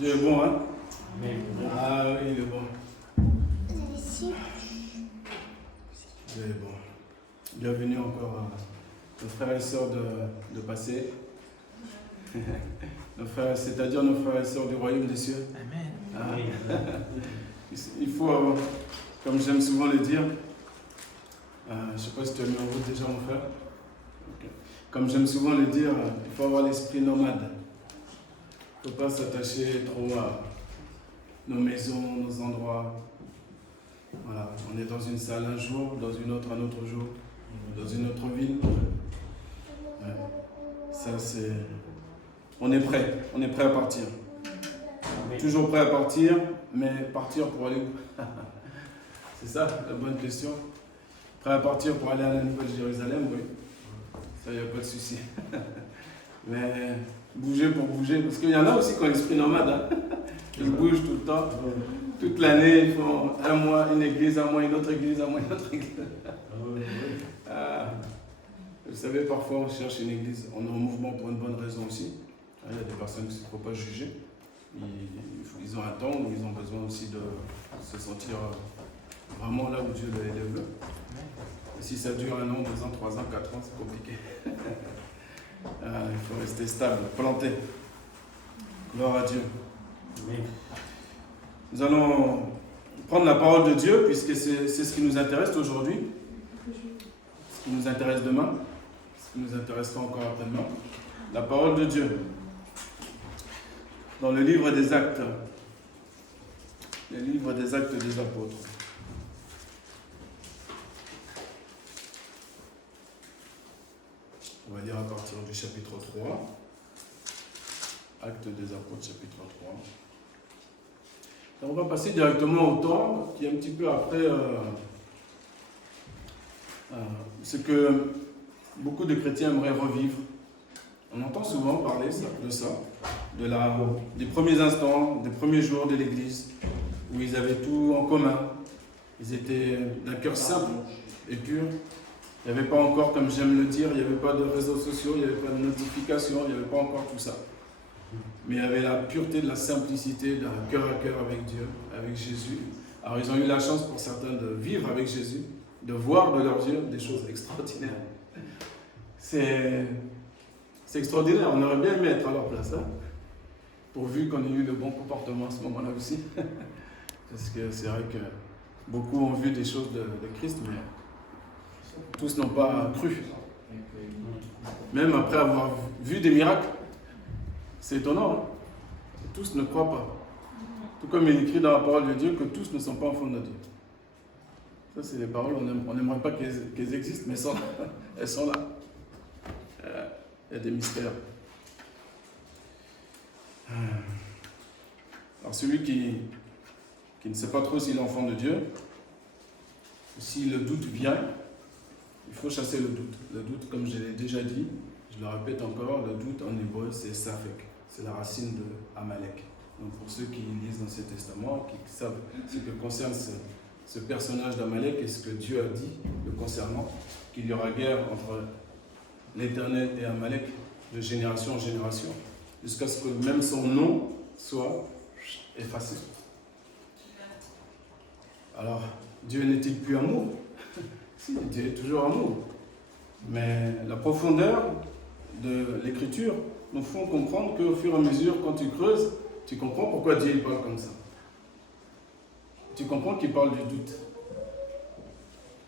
Dieu est bon, hein? Amen. Ah oui, il est bon. Dieu est bon. Bienvenue encore à nos frères et sœurs de passé. Nos frères, c'est-à-dire nos frères et sœurs du royaume des cieux. Amen. Ah. Il faut, comme j'aime souvent le dire, je ne sais pas si tu as mis en route déjà, mon frère. Okay. Comme j'aime souvent le dire, il faut avoir l'esprit nomade. Il ne faut pas s'attacher trop à nos maisons, nos endroits. Voilà, on est dans une salle un jour, dans une autre un autre jour, dans une autre ville. Ouais. Ça, c'est... On est prêt à partir. Toujours prêt à partir, mais partir pour aller où? C'est ça la bonne question. Prêt à partir pour aller à la Nouvelle-Jérusalem, oui. Ça, il n'y a pas de souci. Mais bouger pour bouger, parce qu'il y en a aussi qui ont l'esprit nomade. Hein. Ils bougent tout le temps. Toute l'année, ils font un mois une église, un mois une autre église, un mois une autre église. Vous savez, parfois on cherche une église, on est en mouvement pour une bonne raison aussi. Il y a des personnes qu'il ne faut pas juger. Ils ont un temps où ils ont besoin aussi de se sentir vraiment là où Dieu les veut. Et si ça dure 1 an, 2 ans, 3 ans, 4 ans, c'est compliqué. Il faut rester stable, planté. Gloire à Dieu. Nous allons prendre la parole de Dieu, puisque c'est ce qui nous intéresse aujourd'hui, ce qui nous intéresse demain, ce qui nous intéressera encore après-demain. La parole de Dieu. Dans le livre des Actes, le livre des Actes des Apôtres. On va lire à partir du chapitre 3. Actes des Apôtres, chapitre 3. Et on va passer directement au temps qui est un petit peu après ce que beaucoup de chrétiens aimeraient revivre. On entend souvent parler de ça, des premiers instants, des premiers jours de l'Église, où ils avaient tout en commun. Ils étaient d'un cœur simple et pur. Il n'y avait pas encore, comme j'aime le dire, il n'y avait pas de réseaux sociaux, il n'y avait pas de notifications, il n'y avait pas encore tout ça. Mais il y avait la pureté de la simplicité, d'un cœur à cœur avec Dieu, avec Jésus. Alors ils ont eu la chance pour certains de vivre avec Jésus, de voir de leurs yeux des choses extraordinaires. C'est extraordinaire, on aurait bien aimé être à leur place, hein? Pourvu qu'on ait eu de bons comportements à ce moment-là aussi. Parce que c'est vrai que beaucoup ont vu des choses de Christ, mais tous n'ont pas cru. Même après avoir vu des miracles, c'est étonnant, hein? Tous ne croient pas. Tout comme il est écrit dans la parole de Dieu que tous ne sont pas enfants de Dieu. Ça, c'est des paroles, on n'aimerait pas qu'elles existent, mais elles sont là. Il y a des mystères. Alors celui qui ne sait pas trop s'il est enfant de Dieu, si le doute vient, il faut chasser le doute. Le doute, comme je l'ai déjà dit, je le répète encore, le doute en hébreu c'est safek. C'est la racine de Amalek. Donc pour ceux qui lisent dans ce testament, qui savent ce que concerne ce personnage d'Amalek et ce que Dieu a dit le concernant, qu'il y aura guerre entre l'Éternel et Amalek de génération en génération, jusqu'à ce que même son nom soit effacé. Alors, Dieu n'est-il plus amour? Si, Dieu est toujours amour. Mais la profondeur de l'écriture nous font comprendre qu'au fur et à mesure, quand tu creuses, tu comprends pourquoi Dieu il parle comme ça. Tu comprends qu'il parle du doute.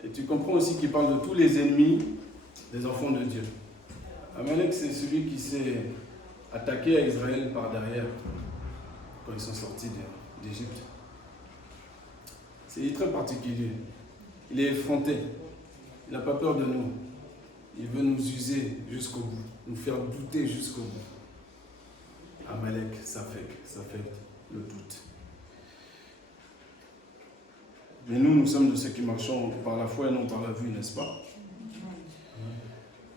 Et tu comprends aussi qu'il parle de tous les ennemis des enfants de Dieu. Amalek, c'est celui qui s'est attaqué à Israël par derrière quand ils sont sortis d'Égypte. C'est très particulier. Il est effronté. Il n'a pas peur de nous. Il veut nous user jusqu'au bout, nous faire douter jusqu'au bout. Amalek, ça fait le doute. Mais nous sommes de ceux qui marchons par la foi et non par la vue, n'est-ce pas?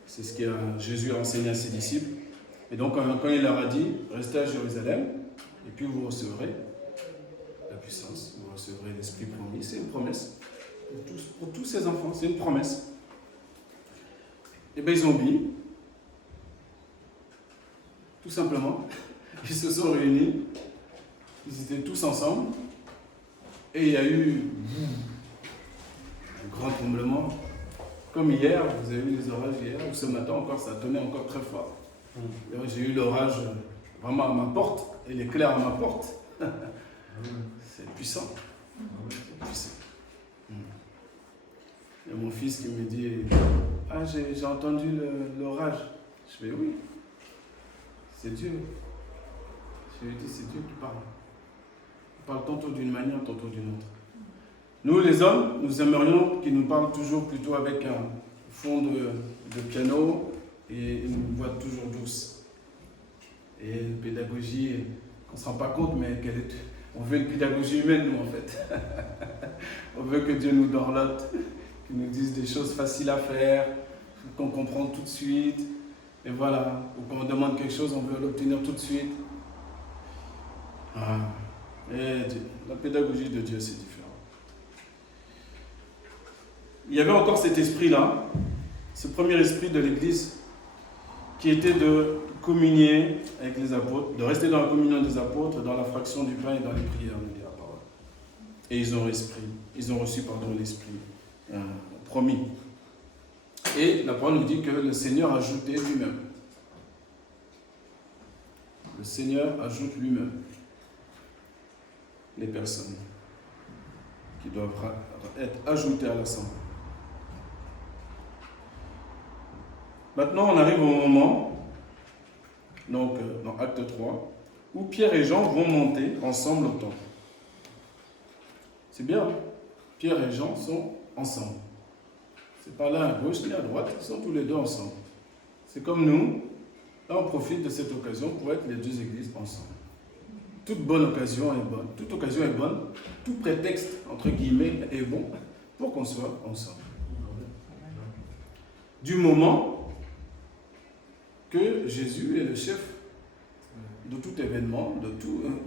C'est ce que Jésus a enseigné à ses disciples. Et donc, quand il leur a dit, restez à Jérusalem, et puis vous recevrez la puissance, vous recevrez l'Esprit promis. C'est une promesse. Pour tous ces enfants, c'est une promesse. Et bien, ils ont oublié. Tout simplement. Ils se sont réunis. Ils étaient tous ensemble. Et il y a eu un grand tremblement. Comme hier, vous avez vu les orages hier, ou ce matin encore, ça tenait encore très fort. J'ai eu l'orage vraiment à ma porte, et l'éclair à ma porte. C'est puissant. C'est puissant. Il y a mon fils qui me dit, ah, j'ai entendu l'orage. Je fais oui, c'est Dieu. Je lui dis, c'est Dieu qui parle. Il parle tantôt d'une manière, tantôt d'une autre. Nous, les hommes, nous aimerions qu'il nous parle toujours plutôt avec un fond de piano et une voix toujours douce. Et une pédagogie qu'on ne se rend pas compte, mais on veut une pédagogie humaine, nous, en fait. On veut que Dieu nous dorlote, qu'il nous dise des choses faciles à faire, qu'on comprend tout de suite. Et voilà, ou quand on demande quelque chose, on veut l'obtenir tout de suite. Ah. Et la pédagogie de Dieu, c'est différent. Il y avait encore cet esprit-là, ce premier esprit de l'Église, qui était de communier avec les apôtres, de rester dans la communion des apôtres, dans la fraction du pain et dans les prières, nous dit la parole. Et ils ont reçu l'esprit promis. Et la parole nous dit que le Seigneur ajoutait lui-même. Le Seigneur ajoute lui-même les personnes qui doivent être ajoutées à l'assemblée. Maintenant, on arrive au moment, donc dans Acte 3, où Pierre et Jean vont monter ensemble au temple. C'est bien, hein? Pierre et Jean sont ensemble. C'est pas l'un à gauche ni à droite, ils sont tous les deux ensemble. C'est comme nous, là on profite de cette occasion pour être les deux églises ensemble. Toute bonne occasion est bonne, toute occasion est bonne, tout prétexte, entre guillemets, est bon pour qu'on soit ensemble. Du moment que Jésus est le chef de tout événement,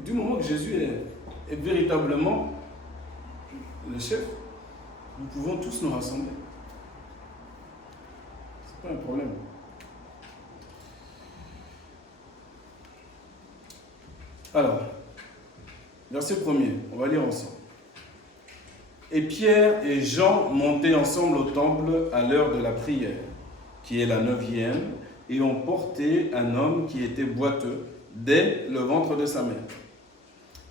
du moment que Jésus est véritablement le chef, nous pouvons tous nous rassembler. C'est pas un problème. Alors, verset 1er, on va lire ensemble. Et Pierre et Jean montaient ensemble au temple à l'heure de la prière, qui est la 9e, et ont porté un homme qui était boiteux dès le ventre de sa mère,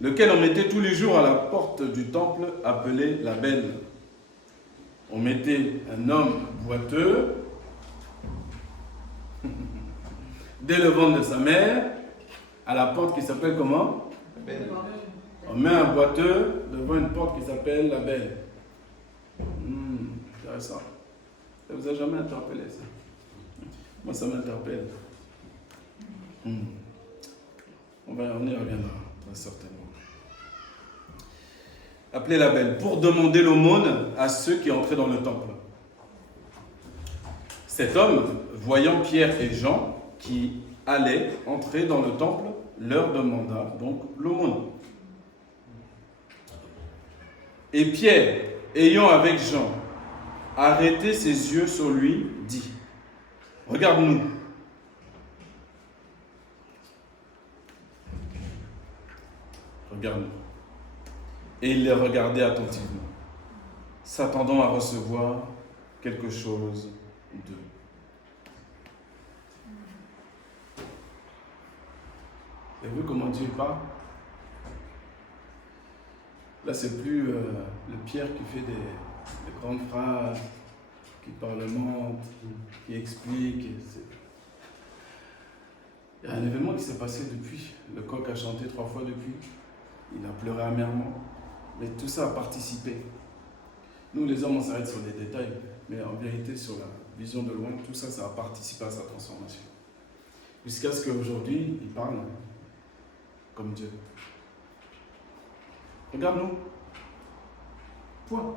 lequel on mettait tous les jours à la porte du temple appelé la Belle. On mettait un homme boiteux dès le ventre de sa mère à la porte qui s'appelle comment? La Belle. On met un boiteux devant une porte qui s'appelle la Belle. Intéressant. Ça vous a jamais interpellé, ça? Moi, ça m'interpelle. On y reviendra, très certainement. Appelez la Belle pour demander l'aumône à ceux qui entraient dans le temple. Cet homme, voyant Pierre et Jean qui allaient entrer dans le temple, leur demanda donc l'aumône. Et Pierre, ayant avec Jean arrêté ses yeux sur lui, dit: regarde-nous. Regarde-nous. Et il les regardait attentivement, s'attendant à recevoir quelque chose d'eux. Vous avez vu comment Dieu parle? Là, c'est plus le Pierre qui fait des grandes phrases, qui parlemente, qui explique. Il y a un événement qui s'est passé depuis. Le coq a chanté 3 fois depuis. Il a pleuré amèrement. Mais tout ça a participé. Nous, les hommes, on s'arrête sur les détails. Mais en vérité, sur la vision de loin, tout ça, ça a participé à sa transformation. Jusqu'à ce qu'aujourd'hui, il parle comme Dieu. Regarde-nous. Point.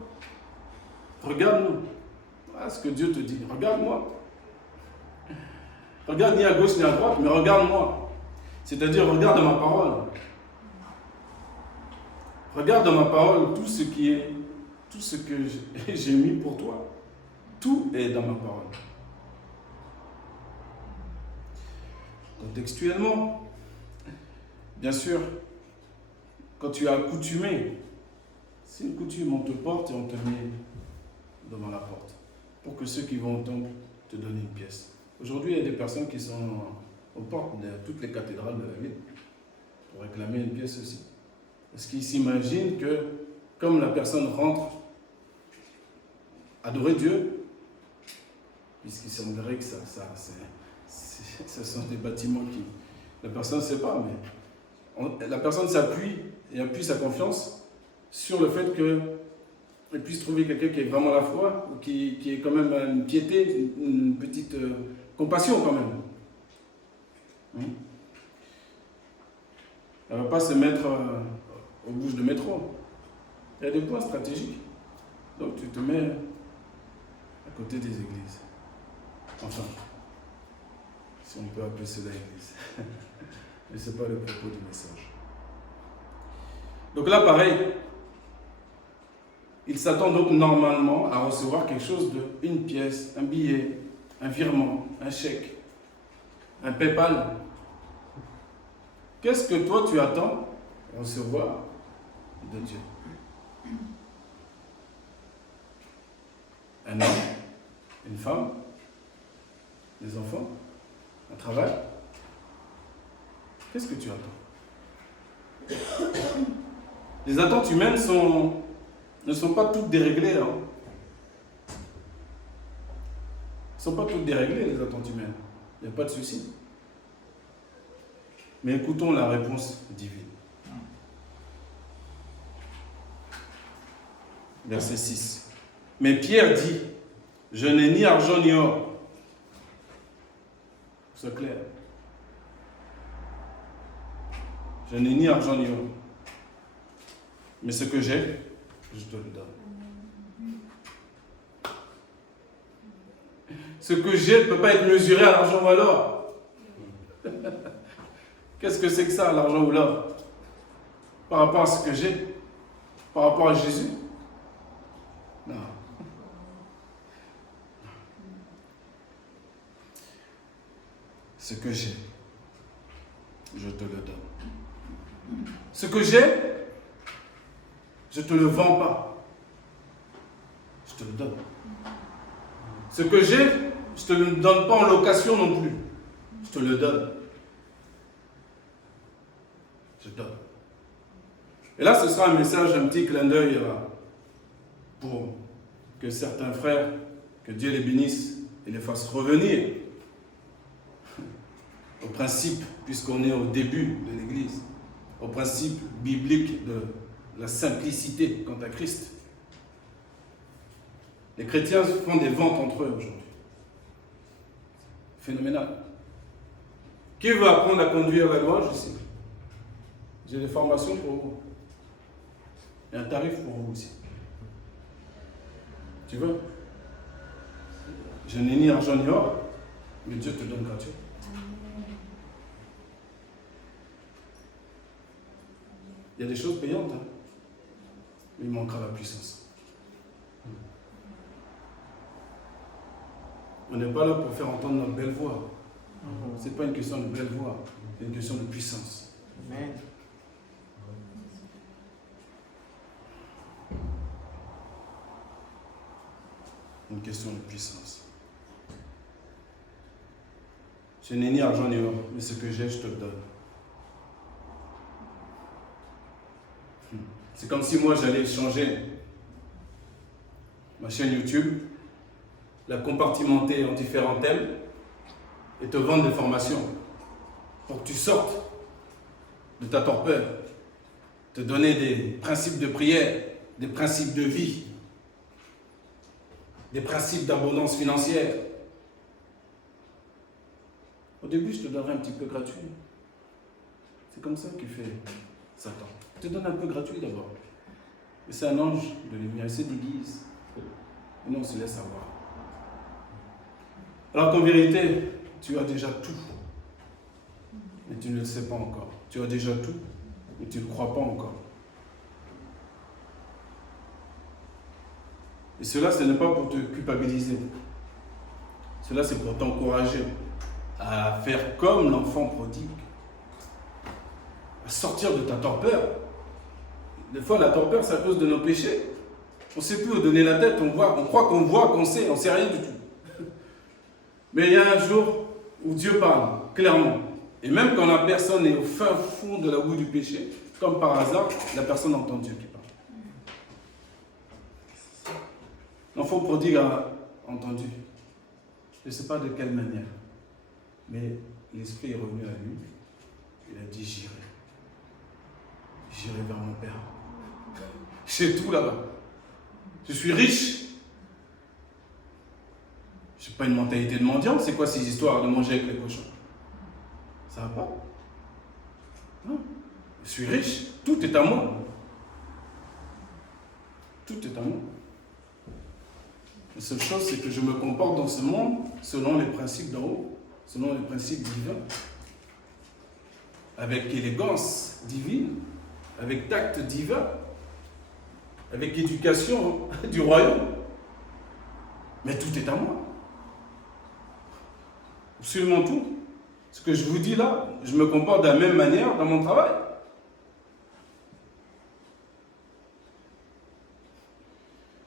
Regarde-nous. Voilà ce que Dieu te dit. Regarde-moi. Regarde ni à gauche ni à droite, mais regarde-moi. C'est-à-dire, regarde ma parole. Regarde dans ma parole tout ce que j'ai mis pour toi. Tout est dans ma parole. Contextuellement, bien sûr, quand tu as accoutumé, c'est une coutume, on te porte et on te met devant la porte pour que ceux qui vont au temple te donnent une pièce. Aujourd'hui, il y a des personnes qui sont aux portes de toutes les cathédrales de la ville pour réclamer une pièce aussi. Parce qu'ils s'imaginent que comme la personne rentre adorer Dieu, puisqu'il semblerait que ce sont des bâtiments qui... La personne ne sait pas, mais la personne s'appuie et appuie sa confiance sur le fait qu'elle puisse trouver quelqu'un qui ait vraiment la foi, ou qui ait quand même une piété, une petite compassion quand même. Elle ne va pas se mettre aux bouches de métro. Il y a des points stratégiques. Donc tu te mets à côté des églises. Enfin, si on peut appeler cela église. Mais ce n'est pas le propos du message. Donc là, pareil, il s'attend donc normalement à recevoir quelque chose une pièce, un billet, un virement, un chèque, un PayPal. Qu'est-ce que toi tu attends recevoir de Dieu? Un homme, une femme, des enfants, un travail. Qu'est-ce que tu attends? Les attentes humaines ne sont pas toutes déréglées. Hein. Ne sont pas toutes déréglées, les attentes humaines. Il n'y a pas de souci. Mais écoutons la réponse divine. Verset 6. Mais Pierre dit, je n'ai ni argent ni or. C'est clair. Je n'ai ni argent ni or. Mais ce que j'ai, je te le donne. Ce que j'ai ne peut pas être mesuré à l'argent ou à l'or. Qu'est-ce que c'est que ça, l'argent ou l'or? Par rapport à ce que j'ai? Par rapport à Jésus? Non. Ce que j'ai, je te le donne. Ce que j'ai, je ne te le vends pas. Je te le donne. Ce que j'ai, je ne te le donne pas en location non plus. Je te le donne. Je donne. Et là, ce sera un message, un petit clin d'œil pour que certains frères, que Dieu les bénisse et les fasse revenir au principe, puisqu'on est au début de l'Église, au principe biblique de la simplicité quant à Christ. Les chrétiens font des ventes entre eux aujourd'hui. Phénoménal. Qui veut apprendre à conduire la louange ici? J'ai des formations pour vous. Et un tarif pour vous aussi. Tu veux? Je n'ai ni argent ni or, mais Dieu te donne gratuit. Il y a des choses payantes, hein? Mais il manquera la puissance. On n'est pas là pour faire entendre notre belle voix. Ce n'est pas une question de belle voix, c'est une question de puissance. Amen. Une question de puissance. Je n'ai ni argent ni or, mais ce que j'ai, je te le donne. C'est comme si moi j'allais changer ma chaîne YouTube, la compartimenter en différents thèmes et te vendre des formations pour que tu sortes de ta torpeur, te donner des principes de prière, des principes de vie, des principes d'abondance financière. Au début, je te donnerai un petit peu gratuit. C'est comme ça qu'il fait Satan. Je te donne un peu gratuit d'abord. Mais c'est un ange de lumière, il se déguise. Et nous, on se laisse avoir. Alors qu'en vérité, tu as déjà tout. Mais tu ne le sais pas encore. Tu as déjà tout, mais tu ne le crois pas encore. Et cela, ce n'est pas pour te culpabiliser. Cela, c'est pour t'encourager à faire comme l'enfant prodigue. À sortir de ta torpeur. Des fois, la torpeur, c'est à cause de nos péchés. On ne sait plus où donner la tête, on croit qu'on sait, on ne sait rien du tout. Mais il y a un jour où Dieu parle, clairement. Et même quand la personne est au fin fond de la boue du péché, comme par hasard, la personne entend Dieu qui parle. L'enfant prodigue a entendu. Je ne sais pas de quelle manière. Mais l'esprit est revenu à lui. Il a dit, j'irai. J'irai vers mon Père. J'ai tout là-bas. Je suis riche. Je n'ai pas une mentalité de mendiant. C'est quoi ces histoires de manger avec les cochons? Ça va pas? Non. Je suis riche. Tout est à moi. Tout est à moi. La seule chose, c'est que je me comporte dans ce monde selon les principes d'en haut, selon les principes divins. Avec élégance divine, avec tact divin, avec éducation du royaume. Mais tout est à moi. Absolument tout. Ce que je vous dis là, je me comporte de la même manière dans mon travail.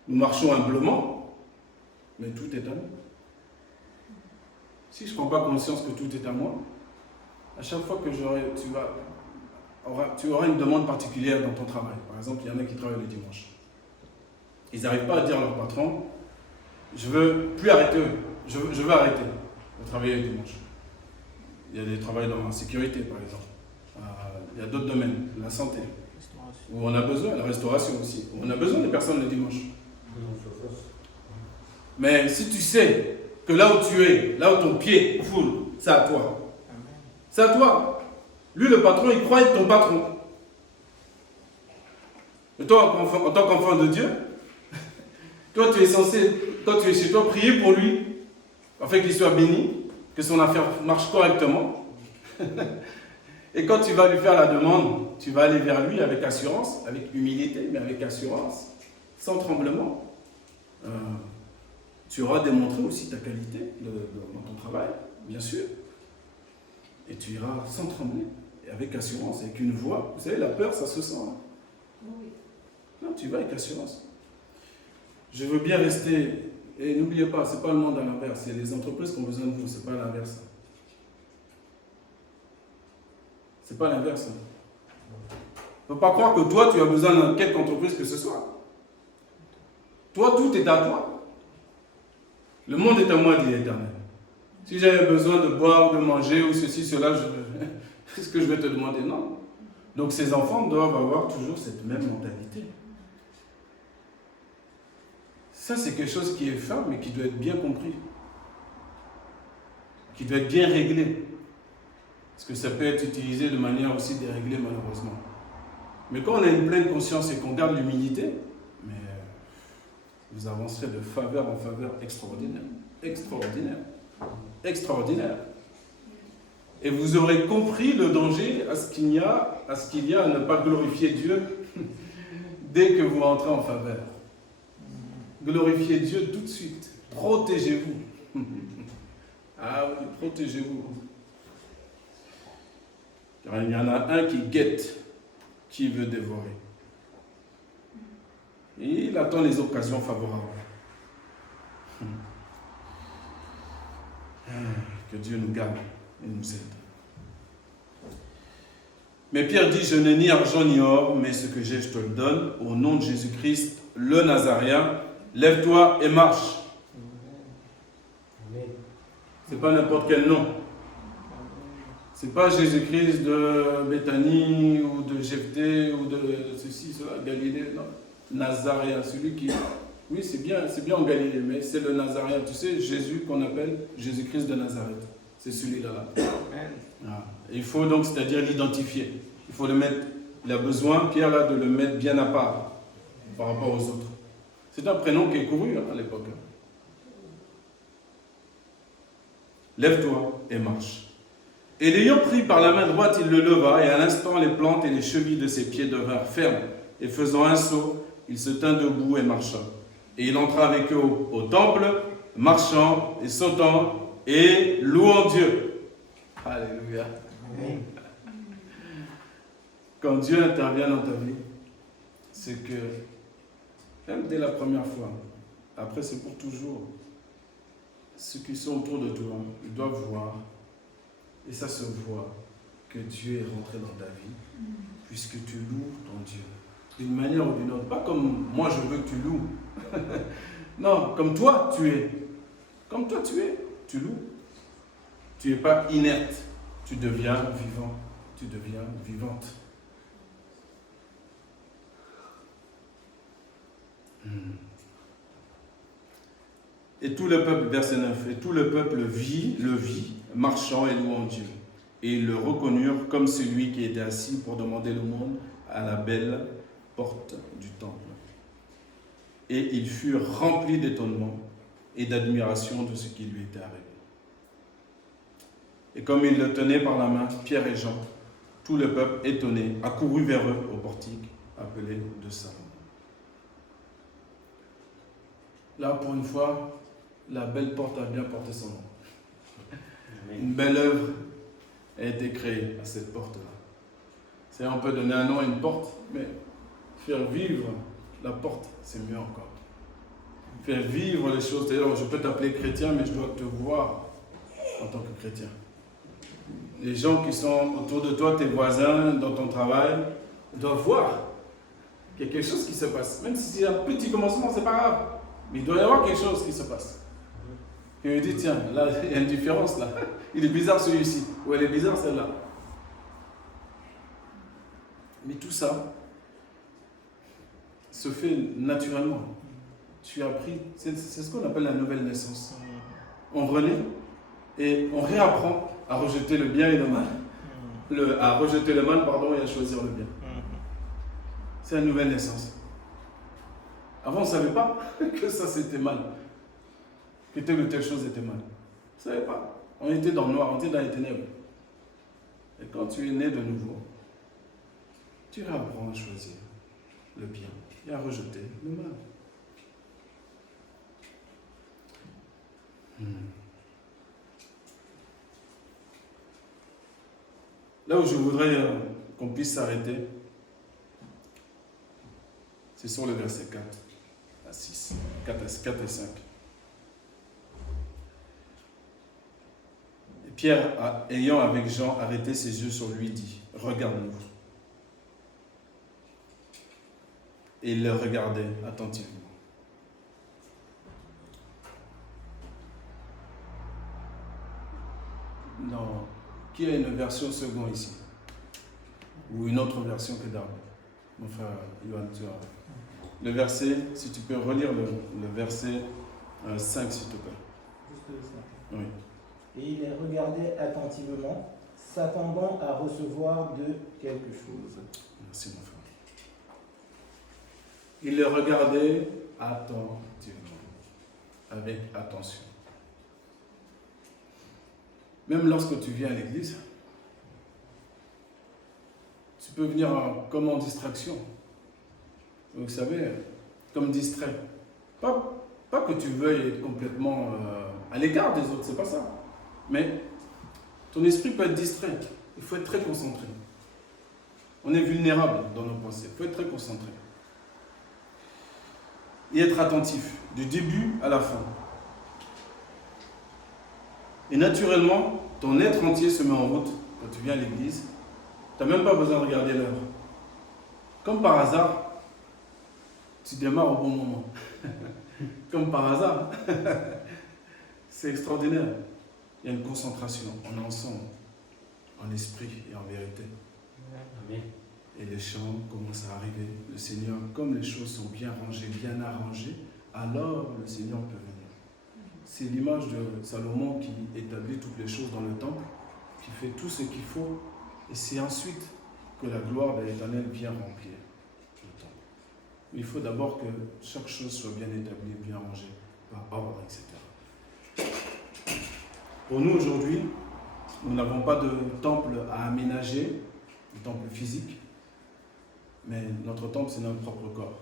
Nous marchons humblement, mais tout est à nous. Si je ne prends pas conscience que tout est à moi, à chaque fois que tu auras une demande particulière dans ton travail. Par exemple, il y en a qui travaillent le dimanche. Ils n'arrivent pas à dire à leur patron, je veux plus arrêter, je veux arrêter de travailler le dimanche. Il y a des travails dans la sécurité, par exemple. Il y a d'autres domaines, la santé, où on a besoin, la restauration aussi, où on a besoin des personnes le dimanche. Mais si tu sais que là où tu es, là où ton pied foule, c'est à toi. C'est à toi. Lui, le patron, il croit être ton patron. Et toi, en tant qu'enfant de Dieu, toi, tu es censé, quand tu es chez toi, prier pour lui, afin qu'il soit béni, que son affaire marche correctement. Et quand tu vas lui faire la demande, tu vas aller vers lui avec assurance, avec humilité, mais avec assurance, sans tremblement. Tu auras démontré aussi ta qualité dans ton travail, bien sûr. Et tu iras sans trembler, et avec assurance, avec une voix. Vous savez, la peur, ça se sent. Hein? Oui. Non, tu vas avec assurance. Je veux bien rester, et n'oubliez pas, ce n'est pas le monde à l'inverse, c'est les entreprises qui ont besoin de vous, ce n'est pas l'inverse. C'est pas l'inverse. Il ne faut pas croire que toi, tu as besoin de quelque entreprise que ce soit. Toi, tout est à toi. Le monde est à moi, dit l'Éternel. Si j'avais besoin de boire, de manger, ou ceci, cela, qu'est-ce que je vais te demander? Non. Donc ces enfants doivent avoir toujours cette même mentalité. Ça, c'est quelque chose qui est fin, mais qui doit être bien compris. Qui doit être bien réglé. Parce que ça peut être utilisé de manière aussi déréglée, malheureusement. Mais quand on a une pleine conscience et qu'on garde l'humilité, mais vous avancerez de faveur en faveur extraordinaire. Extraordinaire. Extraordinaire. Et vous aurez compris le danger à ce qu'il y a à ne pas glorifier Dieu dès que vous rentrez en faveur. Glorifiez Dieu tout de suite. Protégez-vous. Ah oui, protégez-vous. Car il y en a un qui guette, qui veut dévorer. Et il attend les occasions favorables. Que Dieu nous garde et nous aide. Mais Pierre dit, je n'ai ni argent ni or, mais ce que j'ai, je te le donne. Au nom de Jésus-Christ, le Nazaréen, lève-toi et marche. C'est pas n'importe quel nom. C'est pas Jésus-Christ de Béthanie ou de Jephthé ou de ceci, cela, Galilée, non. Nazaréen, celui qui... Oui, c'est bien en Galilée, mais c'est le Nazaréen. Tu sais, Jésus qu'on appelle Jésus-Christ de Nazareth. C'est celui-là. Ah. Il faut donc, c'est-à-dire l'identifier. Il faut le mettre, il a besoin, Pierre, là, de le mettre bien à part par rapport aux autres. C'est un prénom qui est couru à l'époque. Lève-toi et marche. Et l'ayant pris par la main droite, il le leva, et à l'instant, les plantes et les chevilles de ses pieds devinrent fermes. Et faisant un saut, il se tint debout et marcha. Et il entra avec eux au temple, marchant et sautant et louant Dieu. Alléluia. Amen. Quand Dieu intervient dans ta vie, c'est que, même dès la première fois, après c'est pour toujours, ceux qui sont autour de toi, ils doivent voir, et ça se voit, que Dieu est rentré dans ta vie, puisque tu loues ton Dieu. D'une manière ou d'une autre. Pas comme moi je veux que tu loues. Non, comme toi tu es. Comme toi tu es, tu loues. Tu n'es pas inerte, tu deviens vivant, tu deviens vivante. Et tout le peuple, verset 9, et tout le peuple le vit, marchant et louant Dieu. Et ils le reconnurent comme celui qui était assis pour demander l'aumône à la belle porte du temple. Et ils furent remplis d'étonnement et d'admiration de ce qui lui était arrivé. Et comme ils le tenaient par la main, Pierre et Jean, tout le peuple étonné accourut vers eux au portique appelé de Salomon. Là, pour une fois, la belle porte a bien porté son nom. Une belle œuvre a été créée à cette porte-là. C'est on peut donner un nom à une porte, mais faire vivre la porte, c'est mieux encore. Faire vivre les choses. C'est-à-dire, je peux t'appeler chrétien, mais je dois te voir en tant que chrétien. Les gens qui sont autour de toi, tes voisins, dans ton travail, doivent voir qu'il y a quelque chose qui se passe. Même si c'est un petit commencement, c'est pas grave. Mais il doit y avoir quelque chose qui se passe. Et il me dit, tiens, là, il y a une différence là. Il est bizarre celui-ci. Ou elle est bizarre celle-là. Mais tout ça se fait naturellement. Tu as appris, c'est ce qu'on appelle la nouvelle naissance. On renaît et on réapprend à rejeter le bien et le mal. À rejeter le mal, et à choisir le bien. C'est la nouvelle naissance. Avant, on ne savait pas que ça c'était mal. Que telle ou telle chose était mal. On ne savait pas. On était dans le noir, on était dans les ténèbres. Et quand tu es né de nouveau, tu réapprends à choisir le bien et à rejeter le mal. Là où je voudrais qu'on puisse s'arrêter, c'est sur le verset 4 à 6, 4 et 5. Et Pierre, ayant avec Jean arrêté ses yeux sur lui, dit « Regarde-nous ». Et il le regardait attentivement. Non. Qui a une version seconde ici? Ou une autre version que d'Arbe? Mon frère Yohan, tu as. Le verset, si tu peux relire le verset 5, s'il te plaît. Juste le 5. Oui. Et il les regardait attentivement, s'attendant à recevoir de quelque chose. Merci, mon frère. Il les regardait attentivement, avec attention. Même lorsque tu viens à l'église, tu peux venir comme en distraction. Vous savez, comme distrait. Pas que tu veuilles être complètement à l'écart des autres, c'est pas ça. Mais ton esprit peut être distrait. Il faut être très concentré. On est vulnérable dans nos pensées. Il faut être très concentré. Et être attentif, du début à la fin. Et naturellement, ton être entier se met en route quand tu viens à l'église. Tu n'as même pas besoin de regarder l'heure. Comme par hasard, tu démarres au bon moment. Comme par hasard. C'est extraordinaire. Il y a une concentration. On est ensemble, en esprit et en vérité. Amen. Et les chants commencent à arriver. Le Seigneur, comme les choses sont bien rangées, bien arrangées, alors le Seigneur peut venir. C'est l'image de Salomon qui établit toutes les choses dans le temple, qui fait tout ce qu'il faut, et c'est ensuite que la gloire de l'Éternel vient remplir le temple. Mais il faut d'abord que chaque chose soit bien établie, bien rangée, par ordre, etc. Pour nous aujourd'hui, nous n'avons pas de temple à aménager, de temple physique, mais notre temple, c'est notre propre corps.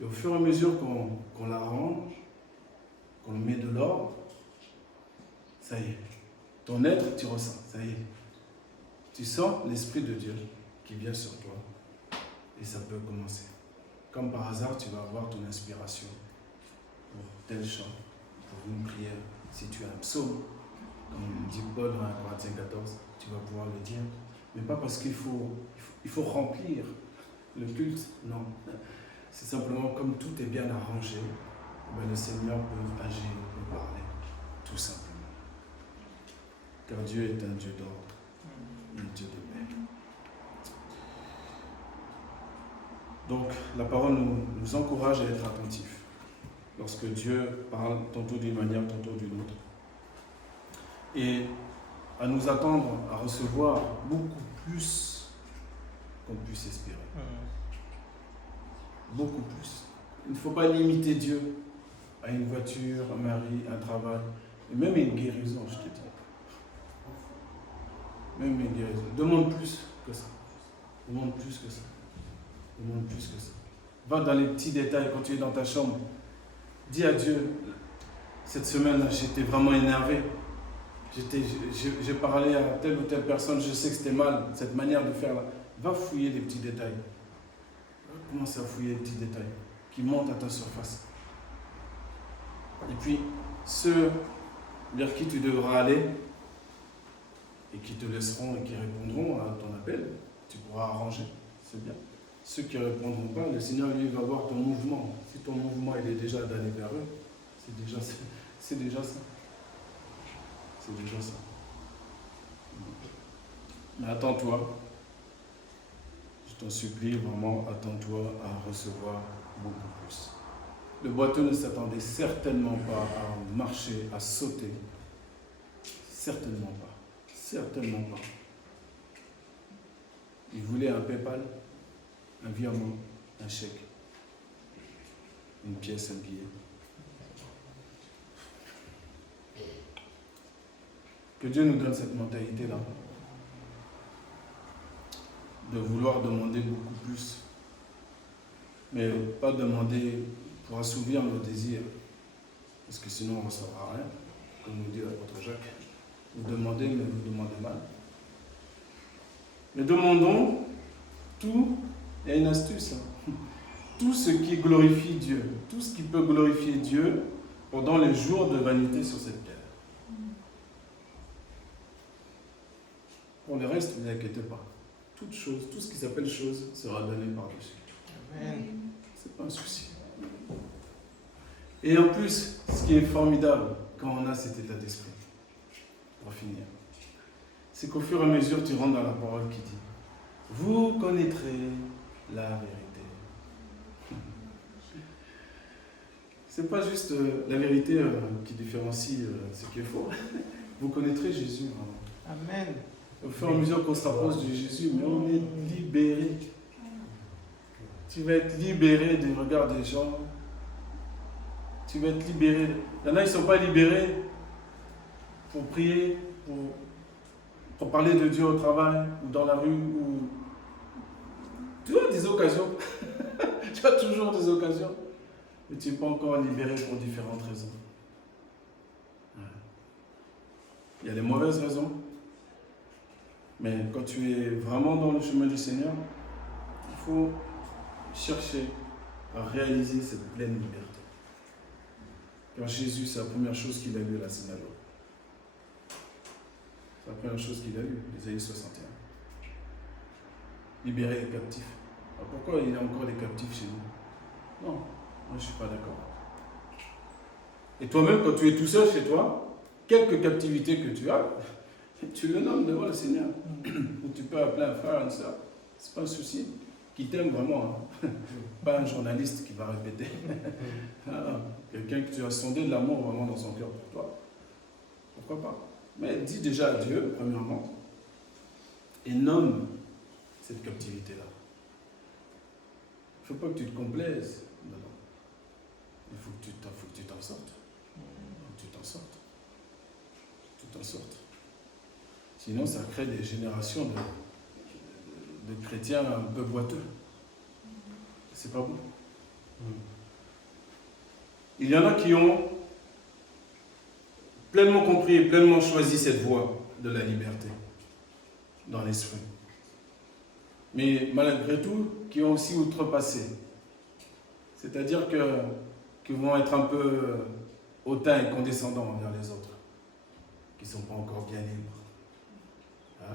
Et au fur et à mesure qu'on l'arrange, qu'on met de l'ordre, ça y est. Ton être, tu ressens, ça y est. Tu sens l'Esprit de Dieu qui vient sur toi. et ça peut commencer. Comme par hasard, tu vas avoir ton inspiration pour tel chant, pour une prière. Si tu as un psaume, comme dit Paul dans 1 Corinthiens 14, tu vas pouvoir le dire. Mais pas parce qu'il faut remplir le culte, non. C'est simplement comme tout est bien arrangé, ben le Seigneur peut agir, peut parler, tout simplement. Car Dieu est un Dieu d'ordre, un Dieu de paix. Donc, la parole nous encourage à être attentifs. Lorsque Dieu parle tantôt d'une manière, tantôt d'une autre. Et à nous attendre à recevoir beaucoup plus qu'on puisse espérer. Beaucoup plus. Il ne faut pas limiter Dieu à une voiture, un mari, un travail, et même une guérison, je te dis. Même une guérison. Demande plus que ça. Demande plus que ça. Demande plus que ça. Va dans les petits détails quand tu es dans ta chambre. Dis à Dieu, cette semaine, j'étais vraiment énervé. J'ai parlé à telle ou telle personne, je sais que c'était mal, cette manière de faire là. Va fouiller les petits détails. Va commencer à fouiller les petits détails qui montent à ta surface. Et puis, ceux vers qui tu devras aller et qui te laisseront et qui répondront à ton appel, tu pourras arranger. C'est bien. Ceux qui ne répondront pas, le Seigneur, lui, va voir ton mouvement. Si ton mouvement, il est déjà d'aller vers eux, c'est déjà ça. C'est déjà ça. C'est déjà ça. Mais attends-toi. Je t'en supplie, vraiment, attends-toi à recevoir beaucoup plus. Le boiteux ne s'attendait certainement pas à marcher, à sauter. Certainement pas. Certainement pas. Il voulait un PayPal, un virement, un chèque, une pièce, un billet. Que Dieu nous donne cette mentalité-là, de vouloir demander beaucoup plus, mais pas demander pour assouvir nos désirs, parce que sinon on ne recevra rien, comme nous dit l'apôtre Jacques. Vous demandez, mais vous demandez mal. Mais demandons tout, il y a une astuce, tout ce qui glorifie Dieu, tout ce qui peut glorifier Dieu pendant les jours de vanité sur cette terre. Pour le reste, ne vous inquiétez pas. Toute chose, tout ce qui s'appelle chose sera donné par-dessus. Amen. C'est pas un souci. Et en plus, ce qui est formidable quand on a cet état d'esprit, pour finir, c'est qu'au fur et à mesure, tu rentres dans la parole qui dit « Vous connaîtrez la vérité. » C'est pas juste la vérité qui différencie ce qui est faux. Vous connaîtrez Jésus, vraiment. Amen. Au fur et à mesure qu'on se rapproche de Jésus, mais on est libéré. Tu vas être libéré du regard des gens. Tu vas être libéré. Il y en a, ils ne sont pas libérés pour prier, pour parler de Dieu au travail, ou dans la rue, ou... Tu as des occasions. Tu as toujours des occasions. Mais tu n'es pas encore libéré pour différentes raisons. Il y a les mauvaises raisons. Mais quand tu es vraiment dans le chemin du Seigneur, il faut chercher à réaliser cette pleine liberté. Car Jésus, c'est la première chose qu'il a lue à la synagogue. C'est la première chose qu'il a lue, Ésaïe 61. Libérer les captifs. Alors pourquoi il y a encore des captifs chez nous? Non, moi je ne suis pas d'accord. Et toi-même, quand tu es tout seul chez toi, quelque captivité que tu as, tu le nommes devant le Seigneur. Ou tu peux appeler un frère, une soeur. C'est pas un souci. Qui t'aime vraiment. Hein. Pas un journaliste qui va répéter. Quelqu'un que tu as sondé de l'amour vraiment dans son cœur pour toi. Pourquoi pas? Mais dis déjà à Dieu, premièrement, et nomme cette captivité-là. Il ne faut pas que tu te complaises. Non. Il faut que tu t'en sortes. Tu t'en sortes. Tu t'en sortes. Sinon, ça crée des générations de chrétiens un peu boiteux. C'est pas bon. Il y en a qui ont pleinement compris et pleinement choisi cette voie de la liberté dans l'esprit. mais malgré tout, qui ont aussi outrepassé. C'est-à-dire qu'ils vont être un peu hautains et condescendants envers les autres, qui ne sont pas encore bien libres. Il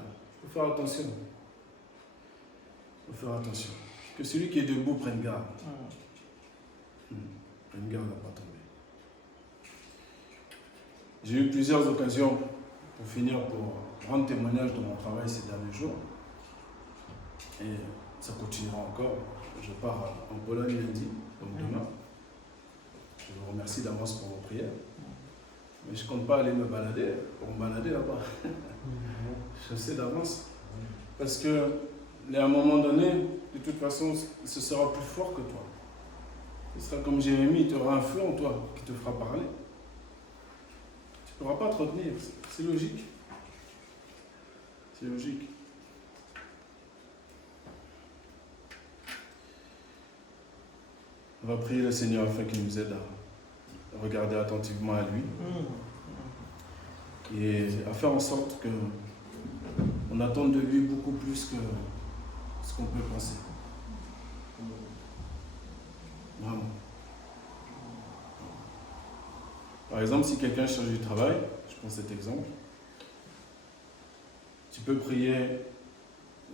faut faire attention. Il faut faire attention. Que celui qui est debout prenne garde. Prenne garde à ne pas tomber. J'ai eu plusieurs occasions, pour finir, pour rendre témoignage de mon travail ces derniers jours. Et ça continuera encore. Je pars en Pologne lundi, comme demain. Je vous remercie d'avance pour vos prières. Mais je ne compte pas aller me balader, pour me balader là-bas. Je sais d'avance. Parce que, à un moment donné, de toute façon, ce sera plus fort que toi. Ce sera comme Jérémie, tu auras un feu en toi qui te fera parler. Tu ne pourras pas te retenir. C'est logique. C'est logique. On va prier le Seigneur afin qu'il nous aide à regarder attentivement à lui et à faire en sorte qu'on attende de lui beaucoup plus que ce qu'on peut penser. Vraiment. Par exemple, si quelqu'un cherche du travail, je prends cet exemple, tu peux prier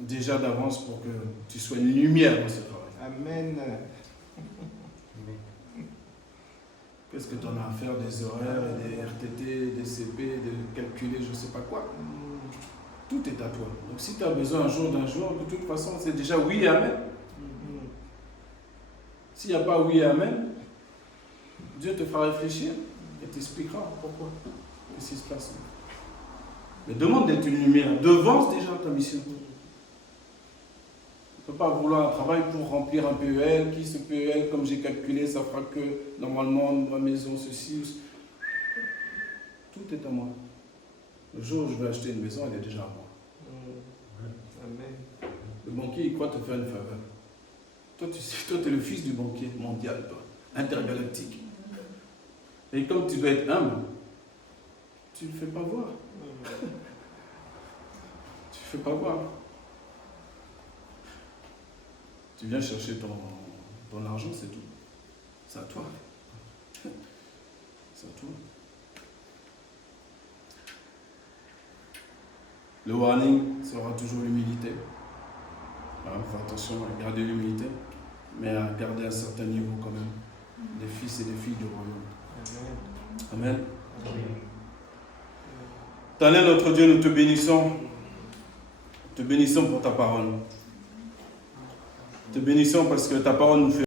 déjà d'avance pour que tu sois une lumière dans ce travail. Amen. Qu'est-ce que tu en as à faire des horaires, et des RTT, des CP, de calculer je ne sais pas quoi. Tout est à toi. Donc si tu as besoin un jour d'un jour, de toute façon, c'est déjà oui et amen. S'il n'y a pas oui et amen, Dieu te fera réfléchir et t'expliquera pourquoi. Qu'est-ce qui se passe. Mais demande d'être une lumière. Devance déjà ta mission. Tu ne peux pas vouloir un travail pour remplir un PEL. Qui ce PEL, comme j'ai calculé, ça fera que normalement ma maison, ceci. Tout est à moi. Le jour où je vais acheter une maison, elle est déjà à moi. Amen. Le banquier, il croit te faire une faveur. Toi, tu es le fils du banquier mondial, toi, intergalactique. Et comme tu dois être humble, tu ne le fais pas voir. Tu ne fais pas voir. Tu viens chercher ton argent, c'est tout. C'est à toi. C'est à toi. Le warning sera toujours l'humilité. Faire attention à garder l'humilité, mais à garder un certain niveau quand même, des fils et des filles du royaume. Amen. Éternel notre Dieu, nous te bénissons. Te bénissons pour ta parole. Te bénissons parce que ta parole nous fait